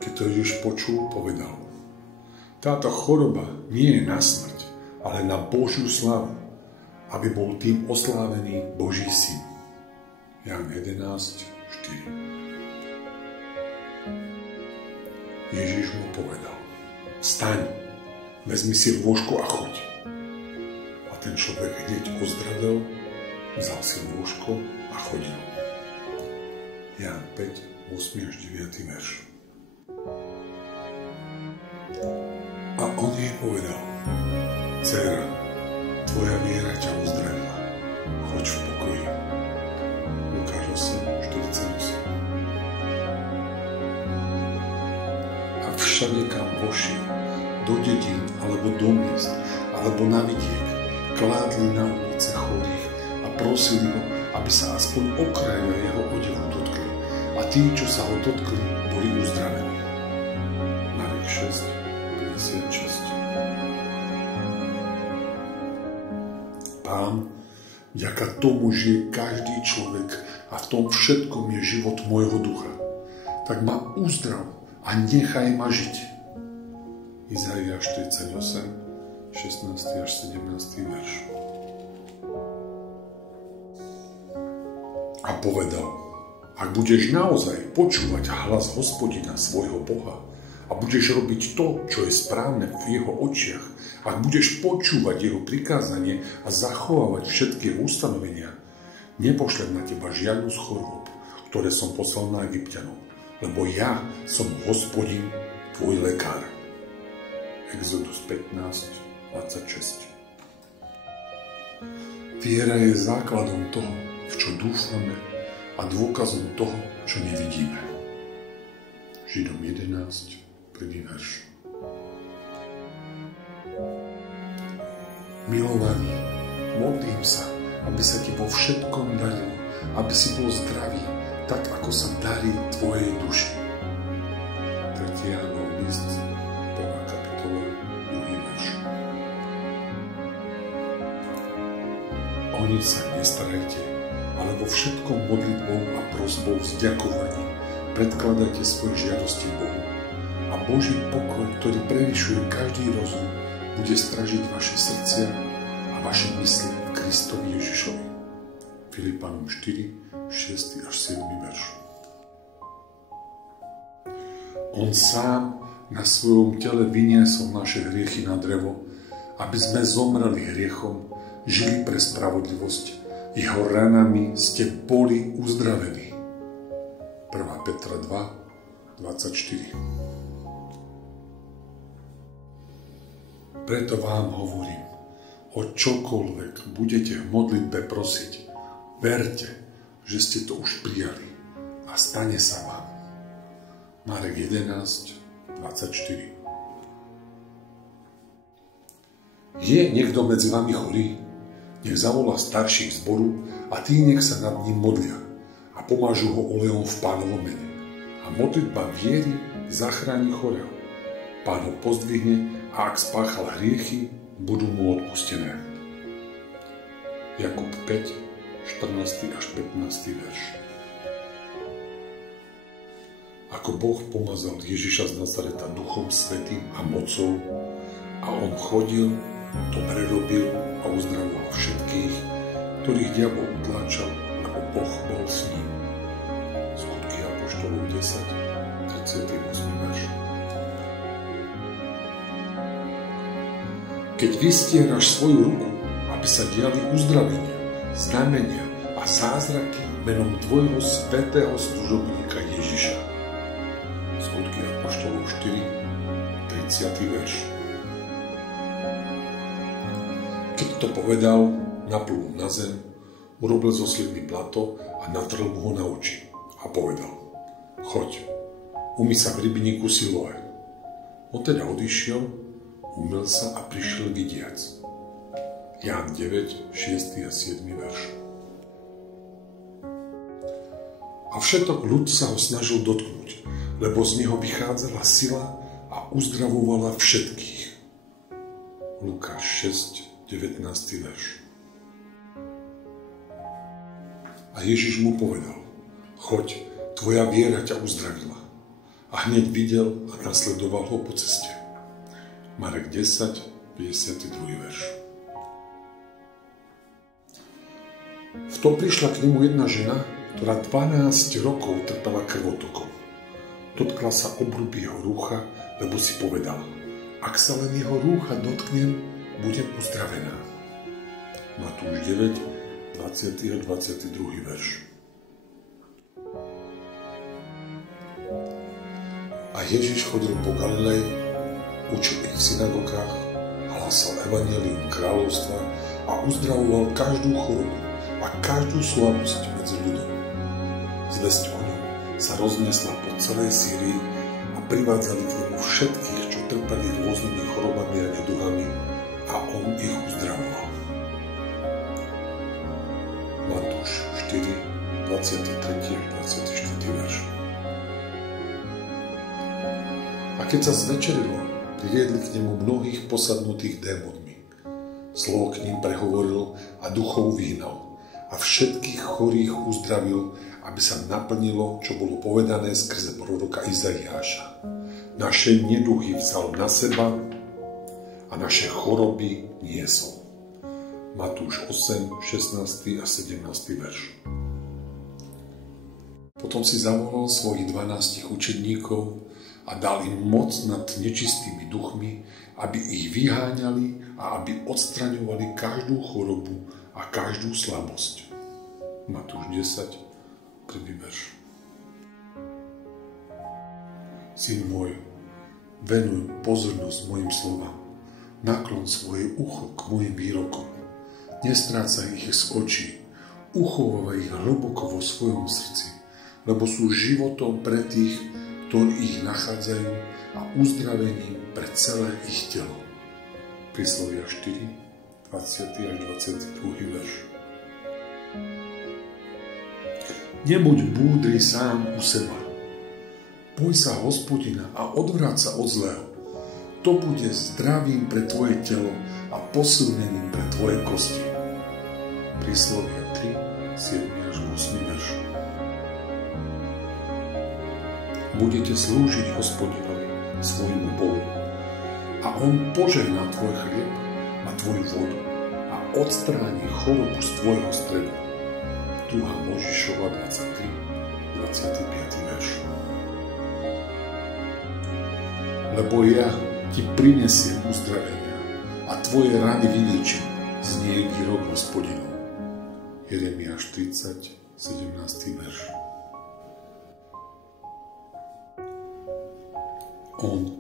Keď to Ježiš počul, povedal, táto choroba nie je na smrť, ale na Božiu slavu, aby bol tým oslávený Boží syn. Ján 11, 4. Ježiš mu povedal, vstaň, vezmi si lôžko a choď. A ten človek hneď ozdravel, vzal si lôžko a chodil. Ján 5, 8 až 9. verš. A on jej povedal, dcéra, tvoja viera ťa uzdravila, choď v pokoji. Lukáš 8, 48. A všade, kam vošiel, do dedín, alebo do miest, alebo na vidiek, kládli na ulice chorých a prosili ho, aby sa aspoň okraja jeho odevu dotkli. A tí, čo sa ho dotkli, boli uzdravení. Marek 6, 56. Pán, vďaka tomu žije každý človek a v tom všetkom je život môjho ducha. Tak ma uzdrav a nechaj ma žiť. Izaiáš 48, 16. až 17. verš. A povedal: ak budeš naozaj počúvať hlas Hospodina svojho Boha a budeš robiť to, čo je správne v jeho očiach, ak budeš počúvať jeho prikázanie a zachovávať všetky ustanovenia, nepošlem na teba žiadnu z chorôb, ktoré som poslal na Egypťanov, lebo ja som Hospodin, tvoj lekár. Exodus 15:26. Viera je základom toho, v čo dúfame, a dôkazom toho, čo nevidíme. Židom 11, 1. verš. Milovaný, modlím sa, aby sa ti vo všetkom darilo, aby si bol zdravý, tak ako sa darí tvojej duši. 3. Jánov list, 1. kapitola, 2. verš. O nič sa nestarajte, ale vo všetkom modlitbou a prosbou s ďakovaním predkladajte svoje žiadosti Bohu. A Boží pokoj, ktorý prevyšuje každý rozum, bude stražiť vaše srdcia a vaše mysle v Kristovi Ježišovi. Filipanom 4, 6 až 7 verš. On sám na svojom tele vyniesol naše hriechy na drevo, aby sme zomreli hriechom, žili pre spravodlivosť. Jeho ranami ste boli uzdravení. 1. Petra 2, 24. Preto vám hovorím, o čokoľvek budete v modlitbe prosiť, verte, že ste to už prijali a stane sa vám. Marek 11, 24. Je niekto medzi vami chorý? Nech zavolá starších zboru a tí nech sa nad ním modlia a pomážu ho olejom v Pánovom mene. A modlitba viery zachráni chorého. Pán ho pozdvihne a ak spáchal hriechy, budú mu odpustené. Jakub 5, 14 až 15 verš. Ako Boh pomazal Ježiša z Nazareta Duchom Svätým a mocou a on chodil, dobre robil a uzdravoval všetkých, ktorých diabol utláčal, lebo Boh bol s ním. Skutky apoštolov 10, 38 verš. Keď vystieraš svoju ruku, aby sa diali uzdravenia, znamenia a zázraky menom tvojho svätého služobníka Ježiša. Skutky apoštolov 4, 30 verš. Keď to povedal, naplul na zem, urobil zo sliny blato a natrel mu ho na oči a povedal: choď, umyj sa v rybníku Siloé. On teda odišiel, umyl sa a prišiel vidiac. Ján 9, 6 a 7 verš. A všetok ľud sa ho snažil dotknúť, lebo z neho vychádzala sila a uzdravovala všetkých. Lukáš 6, 19 verš. A Ježiš mu povedal: choď, tvoja viera ťa uzdravila. A hneď videl a nasledoval ho po ceste. Marek 10, 52 verš. V tom prišla k nemu jedna žena, ktorá 12 rokov trpela krvotokom. Dotkla sa obrúb jeho rúcha, lebo si povedala: ak sa len jeho rúcha dotknem, budem uzdravená. Matúš 9, 20 a 22 verš. A Ježiš chodil po Galilei, učil ich v synagogách, hlásal evanjelium kráľovstva a uzdravoval každú chorobu a každú slabosť medzi ľuďom. Zvesť o ňom sa rozniesla po celej Sýrii a privádzali k nemu všetkých, čo trpeli rôznymi chorobami a neduhami, a on ich uzdravoval. Matúš 4, 23 až 24 verš. A keď sa zvečerilo, priviedli k nemu mnohých posadnutých démonmi. Slovo k ním prehovoril a duchov vyhnal a všetkých chorých uzdravil, aby sa naplnilo, čo bolo povedané skrze proroka Izaiáša. Naše neduhy vzal na seba a naše choroby niesol. Matúš 8, 16 a 17 verš. Potom si zavolal svojich 12 učedníkov a dal im moc nad nečistými duchmi, aby ich vyháňali a aby odstraňovali každú chorobu a každú slabosť. Matúš 10, 1. verš. Syn môj, venuj pozornosť mojim slovám, naklon svoje ucho k mojim výrokom, nestrácaj ich z očí, uchovávaj ich hlboko vo svojom srdci, lebo sú životom pre tých, ktorí ich nachádzajú a uzdravením pre celé ich telo. Príslovia 4, 20. až 22. verš. Nebuď múdry sám u seba. Boj sa Hospodina a odvráť sa od zlého. To bude zdravím pre tvoje telo a posilnením pre tvoje kosti. Príslovia 3, 7 až 8 verš. Budete slúžiť Hospodinovi, svojmu Bohu, a on požehná tvoj chlieb a tvoju vodu a odstráni chorobu z tvojho stredu. 2. Mojžišova 23, 25. verš. Lebo ja ti prinesiem uzdravenia a tvoje rany vyliečím, znie výrok Hospodinov. Jeremiáš 30, 17. verš. On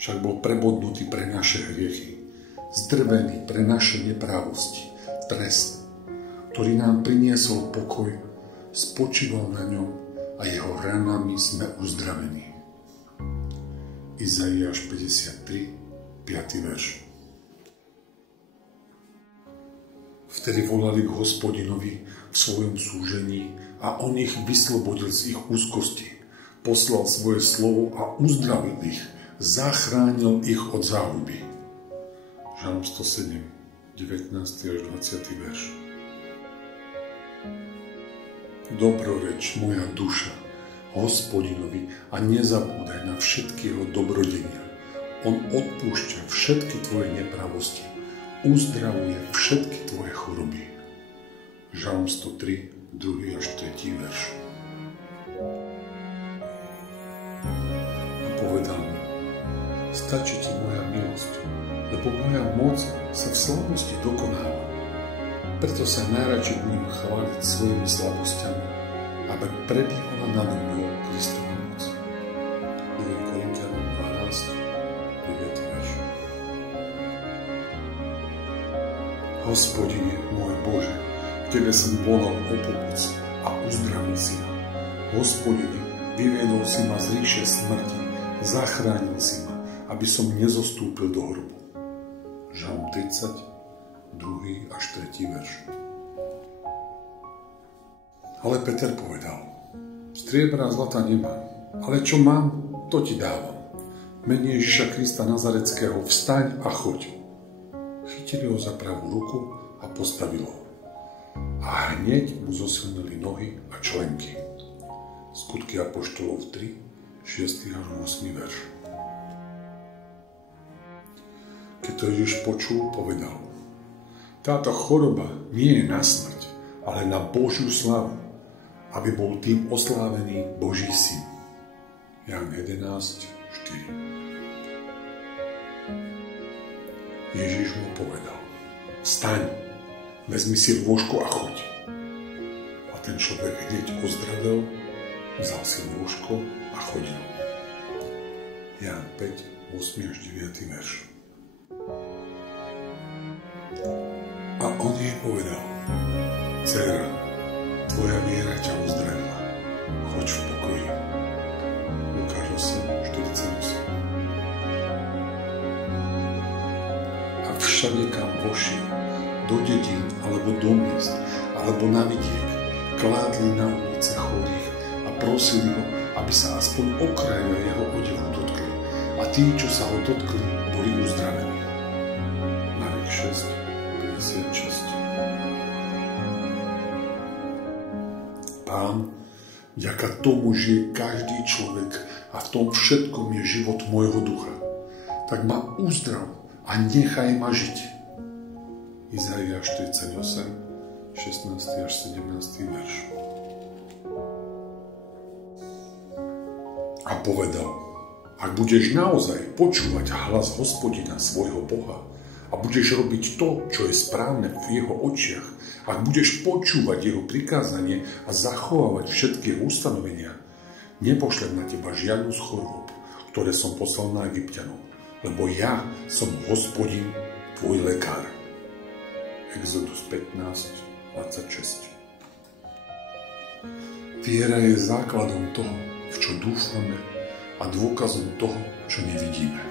však bol prebodnutý pre naše hriechy, zdrvený pre naše neprávosti, trest, ktorý nám priniesol pokoj, spočíval na ňom a jeho ranami sme uzdravení. Izaiáš 53, 5. verš. Vtedy volali k Hospodinovi v svojom súžení a on ich vyslobodil z ich úzkosti. Poslal svoje slovo a uzdravil ich, zachránil ich od záhuby. Žalm 107, 19. až 20. verš. Dobroreč moja duša Hospodinovi a nezabúdaj na všetky jeho dobrodenia. On odpúšťa všetky tvoje nepravosti, uzdravuje všetky tvoje choroby. Žalm 103, 2. až 3. verš. Povedal mi, stačí ti moja milosť, lebo moja moc sa v slabosti dokonáva. Preto sa najradšej budem chváliť svojimi slabosťami, aby prebývala nado mnou Kristova moc. 2. Korinťanom 12, 9. verš. Hospodine, môj Bože, k Tebe som volal o pomoc a uzdravil si ma. Hospodine, vyviedol si ma z ríše smrti, zachránil si ma, aby som nezostúpil do hrobu. Žalm 30, 2. až 3. verš. Ale Peter povedal, striebra a zlata nemám, ale čo mám, to ti dávam. Mene Ježiša Krista Nazareckého, vstaň a choď. Chytili ho za pravú ruku a postavilo ho. A hneď mu zosilnili nohy a členky. Skutky apoštolov 3, 6. až 8. verš. Keď to Ježiš počul, povedal, táto choroba nie je na smrť, ale na Božiu slavu, aby bol tým oslávený Boží syn. Ján 11, 4. Ježiš mu povedal, vstaň, vezmi si lôžko a choď. A ten človek hneď ozdravel, vzal si lôžko a chodil. Ján 5, 8 až 9. verš. A on jej povedal, dcéra, tvoja viera ťa uzdravila, choď v pokoji. Lukáš 8, 48. A všade, kam vošiel, do dedín alebo do miest, alebo na vidiek, kládli na ulice chorých a prosili ho, aby sa aspoň okraja jeho odevu dotkli. A tí, čo sa ho dotkli, boli uzdravení. Marek 6, 56. Pán, vďaka tomu žije každý človek a v tom všetkom je život môjho ducha. Tak ma uzdrav a nechaj ma žiť. Izaiáš 48, 16 až 17 verš. A povedal: ak budeš naozaj počúvať hlas Hospodina svojho Boha a budeš robiť to, čo je správne v jeho očiach, ak budeš počúvať jeho prikázanie a zachovávať všetky jeho ustanovenia, nepošlem na teba žiadnu z chorôb, ktoré som poslal na Egypťanov, lebo ja som Hospodin, tvoj lekár. Exodus 15:26. Viera je základom toho, v čo dúfame, a dôkazom toho, čo nevidíme.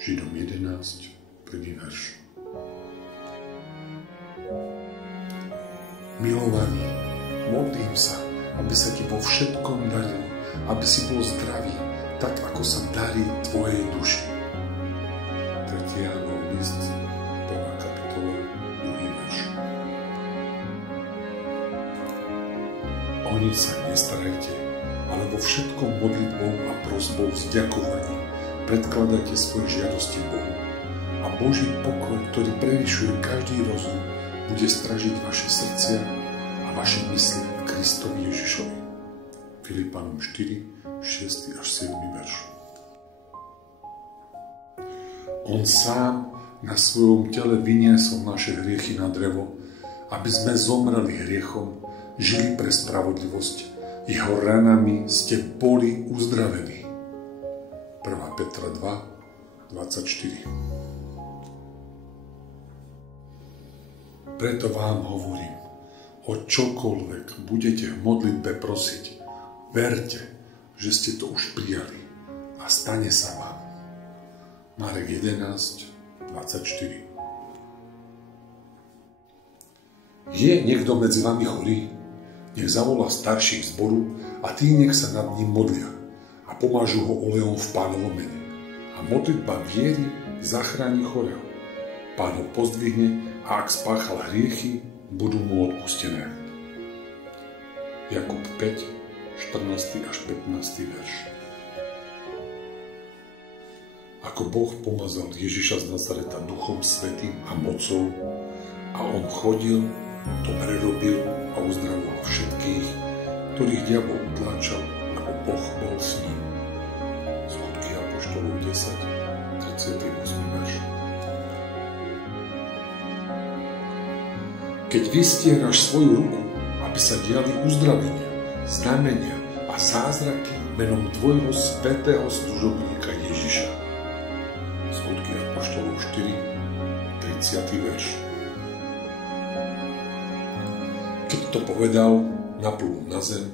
Židom 11, 1. verš. Milovaný, modlím sa, aby sa ti vo všetkom darilo, aby si bol zdravý, tak ako sa darí tvojej duši. 3. Jánov list, 1. kapitola, 2. verš. O nič sa nestarajte, ale vo všetkom modlitbou a prosbou s ďakovaním predkladajte svoje žiadosti Bohu. A Boží pokoj, ktorý prevyšuje každý rozum, bude stražiť vaše srdcia a vaše mysle v Kristovi Ježišovi. Filipanom 4, 6 až 7 verš. On sám na svojom tele vyniesol naše hriechy na drevo, aby sme zomreli hriechom, žili pre spravodlivosť. Jeho ranami ste boli uzdravení. 1. Petra 2, 24. Preto vám hovorím, o čokoľvek budete v modlitbe prosiť, verte, že ste to už prijali a stane sa vám. Marek 11, 24. Je niekto medzi vami chorý? Nech zavolá starších zboru a tí nech sa nad ním modlia a pomážu ho olejom v Pánovom mene. A modlitba viery zachráni chorého. Pán ho pozdvihne a ak spáchal hriechy, budú mu odpustené. Jakub 5, 14 až 15 verš. Ako Boh pomazal Ježiša z Nazareta Duchom Svätým a mocou a on chodil, dobre robil a uzdravoval všetkých, ktorých diabol utláčal, lebo Boh bol s ním. Skutky apoštolov 10, 38 verš. Keď vystieraš svoju ruku, aby sa diali uzdravenia, znamenia a zázraky menom tvojho svätého služobníka Ježiša. Skutky apoštolov 4, 30 verš. Keď to povedal, naplul na zem,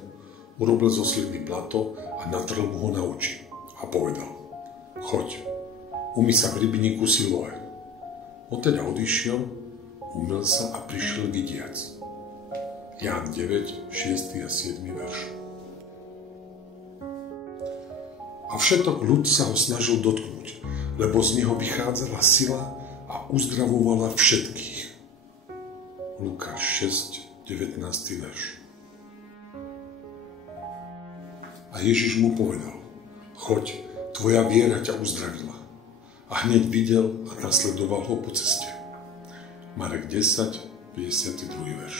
urobil zo sliny blato a natrel mu ho na oči a povedal: choď, umyj sa v rybníku Siloé. On teda odišiel, umyl sa a prišiel vidiac. Ján 9, 6 a 7 verš. A všetok ľud sa ho snažil dotknúť, lebo z neho vychádzala sila a uzdravovala všetkých. Lukáš 6, 19 verš. A Ježiš mu povedal: choď, tvoja viera ťa uzdravila. A hneď videl a nasledoval ho po ceste. Marek 10, 52 verš.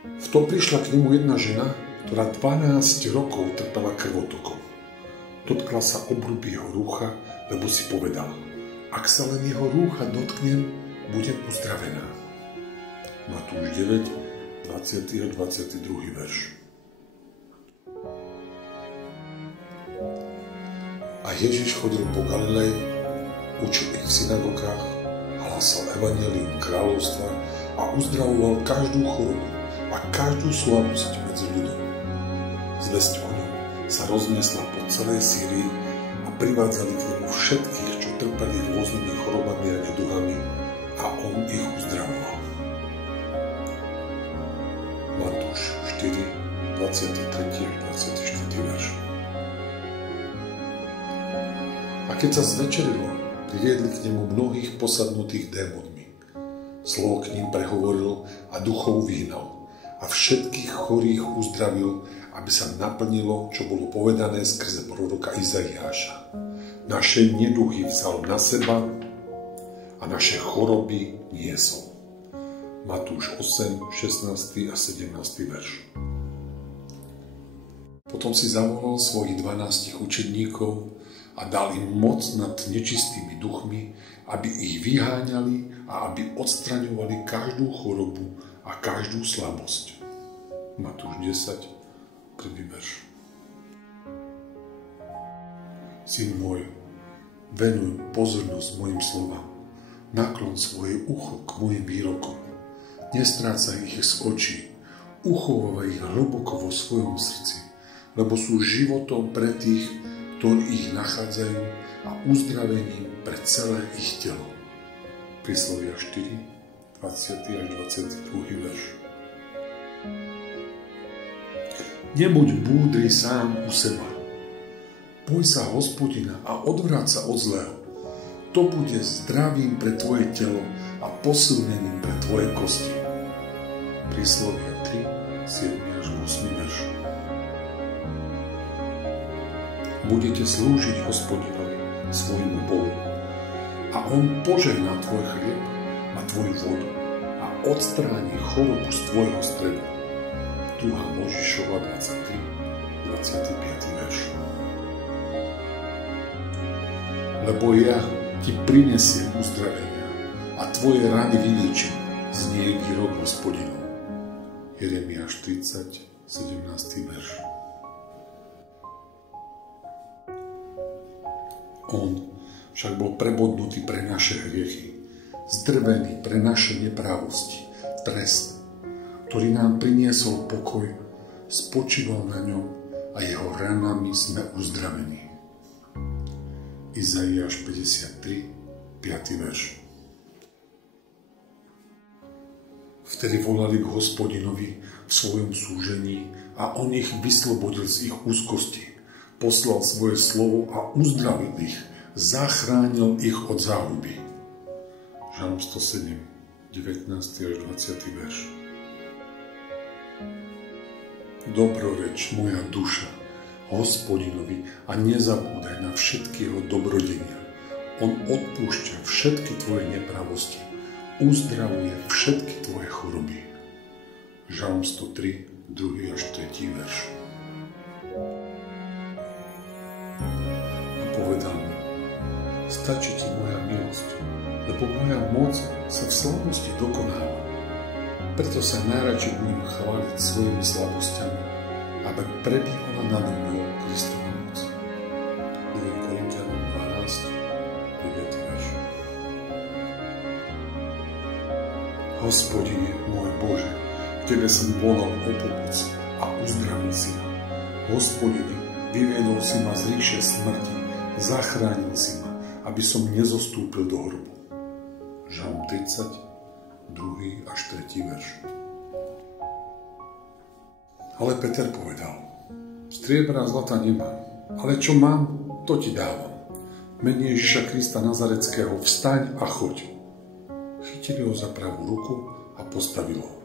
V tom prišla k nemu jedna žena, ktorá 12 rokov trpela krvotokom. Dotkla sa obrúb jeho rúcha, lebo si povedala: ak sa len jeho rúcha dotknem, budem uzdravená. Matúš 9, 20 a 22 verš. A Ježiš chodil po Galilei, učil ich v synagogách, hlásal evanjelium kráľovstva a uzdravoval každú chorobu a každú slabosť medzi ľuďom. Zvesť o ňom sa rozniesla po celej Sýrii a privádzali k nemu všetkých, čo trpeli rôznymi chorobami a neduhami, a on ich uzdravoval. Matúš 4, 23 a 24 verš. A keď sa zvečerilo, priviedli k nemu mnohých posadnutých démonmi. Slovo k ním prehovoril a duchov vyhnal a všetkých chorých uzdravil, aby sa naplnilo, čo bolo povedané skrze proroka Izaiáša. Naše neduchy vzal na seba a naše choroby niesol. Matúš 8, 16 a 17 verš. Potom si zavolal svojich 12 učedníkov a dal im moc nad nečistými duchmi, aby ich vyháňali a aby odstraňovali každú chorobu a každú slabosť. Matúš 10, 1. verš. Syn môj, venuj pozornosť mojim slovám. Naklon svoje ucho k mojim výrokom. Nestrácaj ich z očí. Uchovávaj ich hlboko vo svojom srdci, lebo sú životom pre tých, ktorí ich nachádzajú a uzdravením pre celé ich telo. Príslovia 4, 20 až 22 verš. Nebuď múdry sám u seba. Boj sa Hospodina a odvráť sa od zlého. To bude zdravím pre tvoje telo a posilnením pre tvoje kosti. Príslovia 3, 7 až 8 verš. Budete slúžiť Hospodinovi, svojmu Bohu, a on požehná tvoj chlieb a tvoju vodu a odstráni chorobu z tvojho stredu. 2. Mojžišova 23, 25 verš. Lebo ja ti prinesiem uzdravenia a tvoje rany vyliečím, znie výrok Hospodinov. Jeremiáš 30, 17 verš. On však bol prebodnutý pre naše hriechy, zdrvený pre naše neprávosti, trest, ktorý nám priniesol pokoj, spočíval na ňom a jeho ranami sme uzdravení. Izaiáš 53, 5. verš. Vtedy volali k Hospodinovi v svojom súžení a on ich vyslobodil z ich úzkosti. Poslal svoje slovo a uzdravil ich, zachránil ich od záhuby. Žalm 107, 19 až 20 verš. Dobroreč moja duša Hospodinovi a nezabúdaj na všetky jeho dobrodenia. On odpúšťa všetky tvoje nepravosti, uzdravuje všetky tvoje choroby. Žalm 103, 2 až 3 verš. A povedal mi, stačí ti moja milosť, lebo moja moc sa v slabosti dokonáva. Preto sa najradšej budem chváliť svojimi slabosťami, aby prebývala nado mnou Kristova moc. 2. Korinťanom 12, 9 verš. Hospodine, môj Bože, k Tebe som volal o pomoc a uzdravil si ma. Hospodine, vyviedol si ma z ríše smrti, zachránil si ma, aby som nezostúpil do hrobu. Žalm 30, 2. až 3. verš. Ale Peter povedal, striebra a zlata nemám, ale čo mám, to ti dávam. Mene Ježiša Krista Nazareckého, vstaň a choď. Chytili ho za pravú ruku a postavilo ho.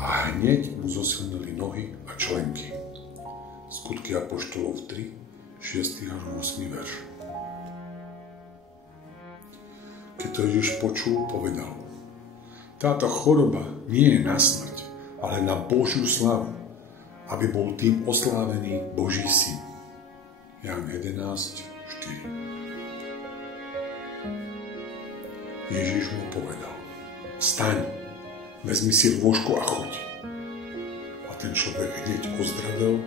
A hneď mu zosilnili nohy a členky. Skutky apoštolov 3, 6 až 8 verš. Keď to Ježiš počul, povedal, táto choroba nie je na smrť, ale na Božiu slavu, aby bol tým oslávený Boží syn. Ján 11, 4. Ježiš mu povedal, vstaň, vezmi si lôžko a choď. A ten človek hneď ozdravel,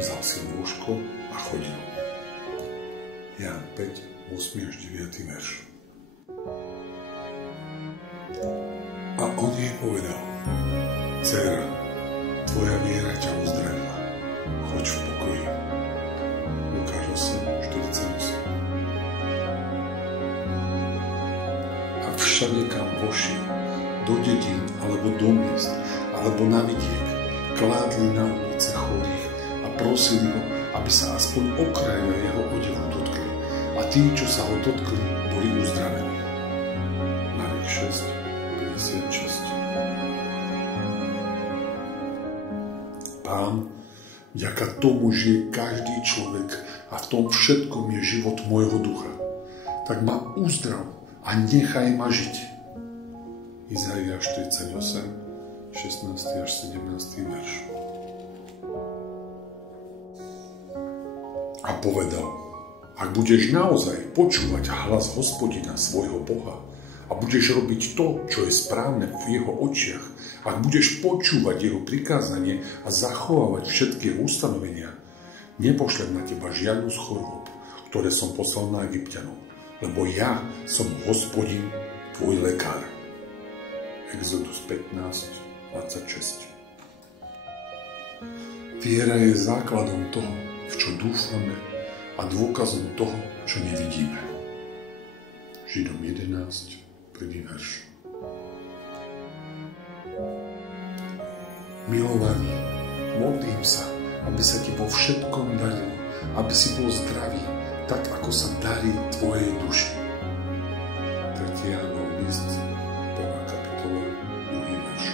vzal si lôžko a chodil. Ján 5, 8 až 9 verš. A on jej povedal, dcéra, tvoja viera ťa uzdravila, choď v pokoji. Lukáš 8, 48. A všade, kam vošiel, do dedín, alebo do miest, alebo na vidiek, kládli na ulice chorých a prosili ho, aby sa aspoň okraja jeho odevu dotkli. A tí, čo sa ho dotkli, boli uzdravení. Marek 6, 56. Pán, vďaka tomu žije každý človek a v tom všetkom je život môjho ducha. Tak ma uzdrav a nechaj ma žiť. Izaiáš 38, 16 až 17 verš. A povedal: ak budeš naozaj počúvať hlas Hospodina svojho Boha a budeš robiť to, čo je správne v jeho očiach, ak budeš počúvať jeho prikázanie a zachovávať všetky jeho ustanovenia, nepošlem na teba žiadnu z chorôb, ktoré som poslal na Egypťanov, lebo ja som Hospodin, tvoj lekár. Exodus 15:26. Viera je základom toho, v čo dúfame, a dôkazom toho, čo nevidíme. Židom 11, 1. verš. Milovaný, modlím sa, aby sa ti vo všetkom darilo, aby si bol zdravý, tak ako sa darí tvojej duši. 3. Jánov list, 1. kapitola, 2. verš.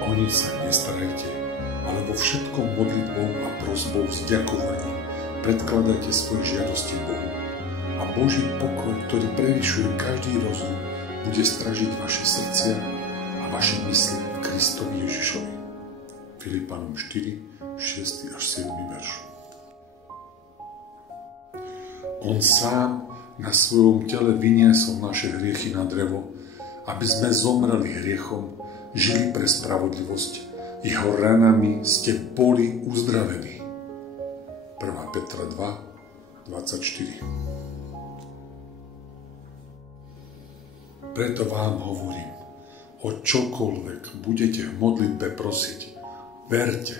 O nič sa nestarajte, ale vo všetkom modlitbou a prosbou s ďakovaním predkladajte svoje žiadosti Bohu. A Boží pokoj, ktorý prevyšuje každý rozum, bude stražiť vaše srdcia a vaše mysle v Kristovi Ježišovi. Filipanom 4, 6 až 7 verš. On sám na svojom tele vyniesol naše hriechy na drevo, aby sme zomreli hriechom, žili pre spravodlivosť. Jeho ranami ste boli uzdravení. 1. Petra 2, 24. Preto vám hovorím, o čokoľvek budete v modlitbe prosiť, verte,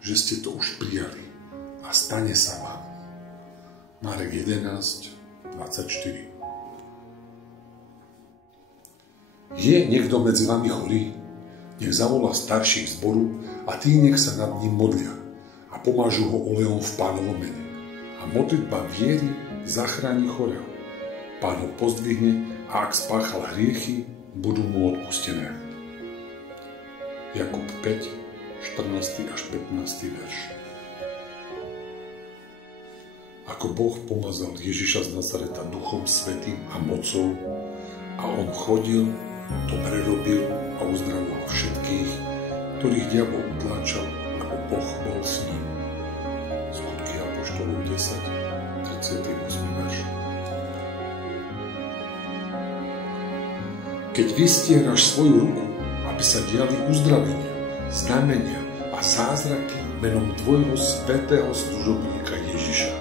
že ste to už prijali a stane sa vám. Marek 11, 24. Je niekto medzi vami chorý? Nech zavolá starších zboru a tí nech sa nad ním modlia a pomážu ho olejom v Pánovom mene. A modlitba viery zachráni chorého. Pán ho pozdvihne a ak spáchal hriechy, budú mu odpustené. Jakub 5, 14 až 15 verš. Ako Boh pomazal Ježiša z Nazareta Duchom Svätým a mocou a on chodil, dobre robil a uzdravoval všetkých, ktorých diabol utláčal, lebo Boh bol s ním. Skutky apoštolov 10, 38 verš. Keď vystieraš svoju ruku, aby sa diali uzdravenia, znamenia a zázraky menom tvojho svätého služobníka Ježiša.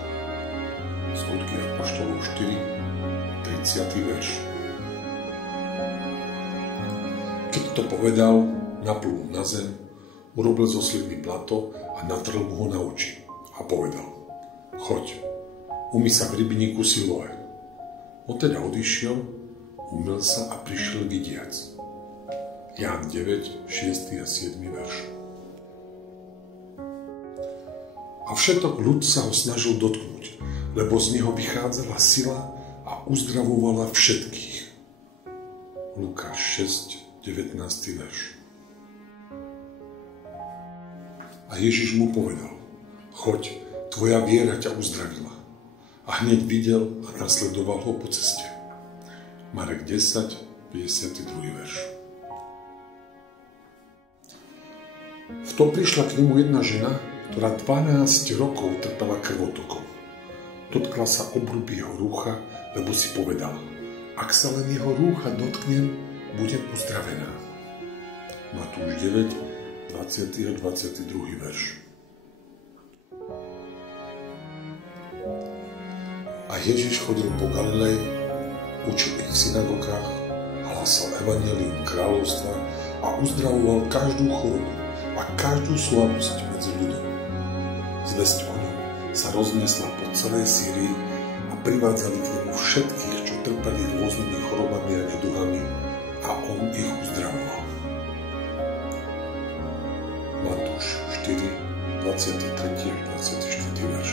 Skutky apoštolov 4, 30 verš. Keď to povedal, naplul na zem, urobil zo sliny blato a natrel mu ho na oči a povedal: choď, umyj sa v rybníku Siloé. On teda odišiel, umyl sa a prišiel vidiac. Ján 9, 6 a 7 verš. A všetok ľud sa ho snažil dotknúť, lebo z neho vychádzala sila a uzdravovala všetkých. Lukáš 6, 19 verš. A Ježiš mu povedal: choď, tvoja viera ťa uzdravila. A hneď videl a nasledoval ho po ceste. Marek 10, 52 verš. V tom prišla k nemu jedna žena, ktorá 12 rokov trpela krvotokom. Dotkla sa obruby jeho rúcha, lebo si povedala: ak sa len jeho rúcha dotknem, budem uzdravená. Matúš 9, 20 a 22 verš. A Ježiš chodil po Galilei, učil ich v synagogách, hlásal evanjelium kráľovstva a uzdravoval každú chorobu a každú slabosť medzi ľuďom. Zvesť o ňom sa rozniesla po celej Sýrii a privádzali k nemu všetkých, čo trpeli rôznymi chorobami a neduhami, a on ich uzdravoval. Matúš 4, 23 a 24 verš.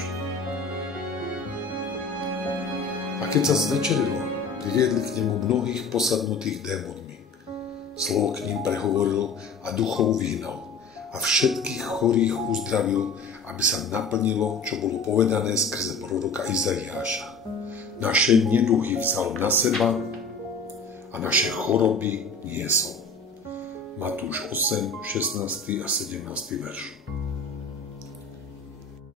A keď sa zvečerilo, priviedli k nemu mnohých posadnutých démonmi. Slovo k ním prehovoril a duchov vyhnal a všetkých chorých uzdravil, aby sa naplnilo, čo bolo povedané skrze proroka Izaiáša. Naše neduchy vzal na seba a naše choroby niesol. Matúš 8, 16 a 17 verš.